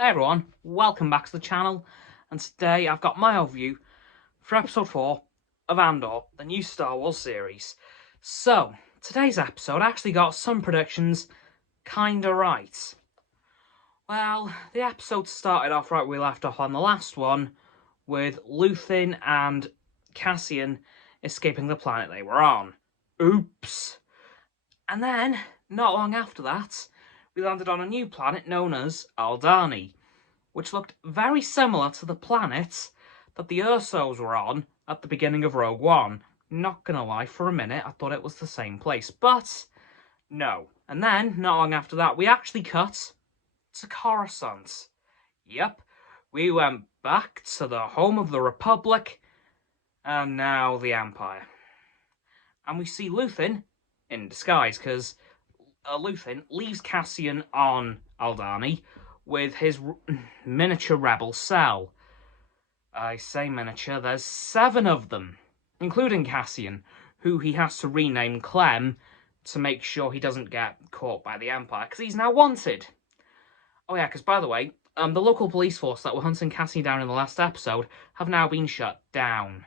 Hey everyone, welcome back to the channel, and today I've got my overview for episode 4 of Andor, the new Star Wars series. So, today's episode actually got some predictions kinda right. Well, the episode started off right where we left off on the last one, with Luthen and Cassian escaping the planet they were on. Oops! And then, not long after that, we landed on a new planet known as Aldani, which looked very similar to the planet that the Ursos were on at the beginning of Rogue One. Not gonna lie, for a minute I thought it was the same place, but no. And then, not long after that, we actually cut to Coruscant. Yep, we went back to the home of the Republic, and now the Empire. And we see Luthen in disguise, because Luthen leaves Cassian on Aldani with his miniature rebel cell. I say miniature, there's 7 of them, including Cassian, who he has to rename Clem to make sure he doesn't get caught by the Empire, because he's now wanted. Oh yeah, because by the way, the local police force that were hunting Cassian down in the last episode have now been shut down.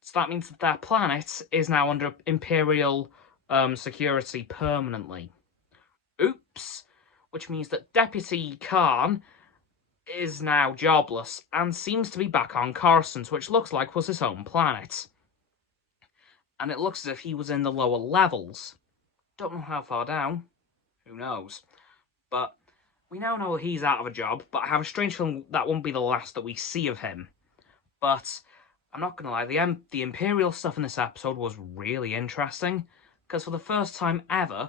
So that means that their planet is now under Imperial security permanently. Oops! Which means that Deputy Khan is now jobless and seems to be back on Coruscant, which looks like was his home planet. And it looks as if he was in the lower levels. Don't know how far down. Who knows? But we now know he's out of a job, but I have a strange feeling that won't be the last that we see of him. But I'm not going to lie, the Imperial stuff in this episode was really interesting, because for the first time ever,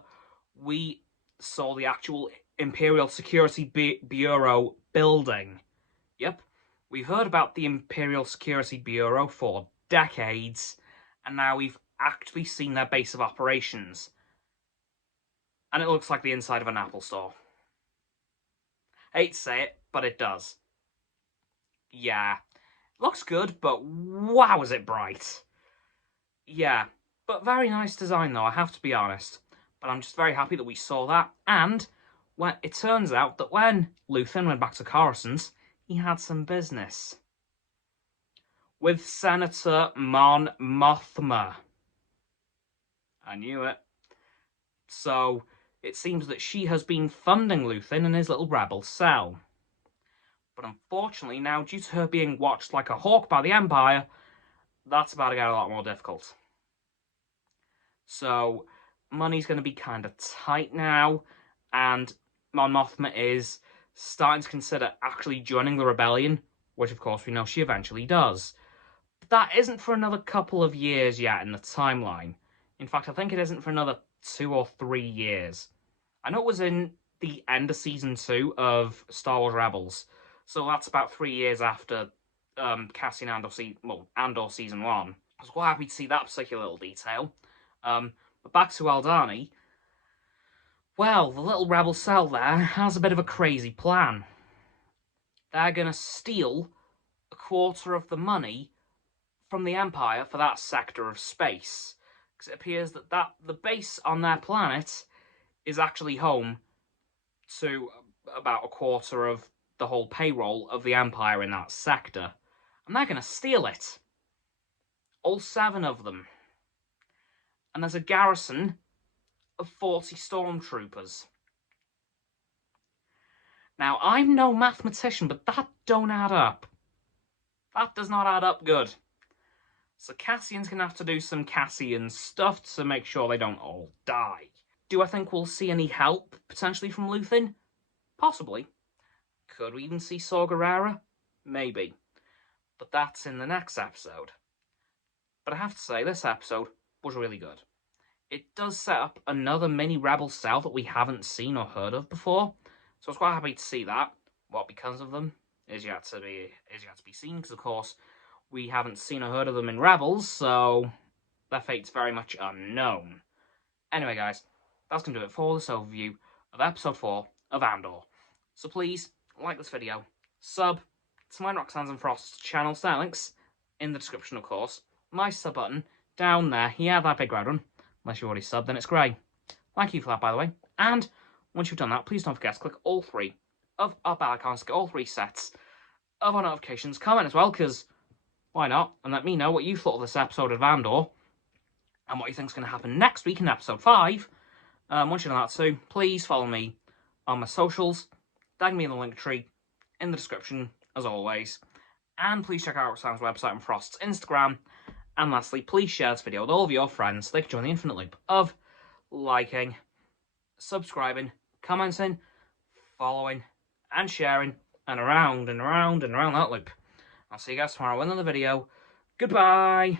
we saw the actual Imperial Security Bureau building. Yep, we've heard about the Imperial Security Bureau for decades, and now we've actually seen their base of operations. And it looks like the inside of an Apple store. Hate to say it, but it does. Yeah, looks good, but wow is it bright. Yeah, but very nice design though, I have to be honest. But I'm just very happy that we saw that, and when it turns out that when Luthen went back to Coruscant, he had some business with Senator Mon Mothma. I knew it. So it seems that she has been funding Luthen in his little rebel cell. But unfortunately now, due to her being watched like a hawk by the Empire, that's about to get a lot more difficult. So money's going to be kind of tight now, and Mon Mothma is starting to consider actually joining the rebellion, which of course we know she eventually does. But that isn't for another couple of years yet in the timeline. In fact, I think it isn't for another 2 or 3 years. I know it was in the end of Season 2 of Star Wars Rebels, so that's about 3 years after Cassian Andor Season 1. I was quite happy to see that particular little detail. But back to Aldani. Well, the little rebel cell there has a bit of a crazy plan. They're going to steal a quarter of the money from the Empire for that sector of space. Because it appears that the base on their planet is actually home to about a quarter of the whole payroll of the Empire in that sector. And they're going to steal it. All 7 of them. And there's a garrison of 40 stormtroopers. Now, I'm no mathematician, but that don't add up. That does not add up good. So Cassian's going to have to do some Cassian stuff to make sure they don't all die. Do I think we'll see any help, potentially, from Luthen? Possibly. Could we even see Saw Gerrera? Maybe. But that's in the next episode. But I have to say, this episode was really good. It does set up another mini rebel cell that we haven't seen or heard of before, so I was quite happy to see that. What becomes of them is yet to be seen, because of course we haven't seen or heard of them in Rebels, so their fate's very much unknown. Anyway guys, that's going to do it for this overview of episode 4 of Andor. So please, like this video, sub to my Roxanne and Frost's channel, their links in the description of course, my sub button down there, yeah, that big red one. Unless you've already subbed, then it's grey. Thank you for that, by the way. And once you've done that, please don't forget to click all 3 of our bell icons to get all 3 sets of our notifications. Comment as well, because why not? And let me know what you thought of this episode of Andor and what you think is going to happen next week in episode 5. Once you know that too, please follow me on my socials. Tag me in the link tree in the description, as always. And please check out Roxo's website and Frost's Instagram. And lastly, please share this video with all of your friends so they can join the infinite loop of liking, subscribing, commenting, following, and sharing, and around and around and around that loop. I'll see you guys tomorrow with another video. Goodbye!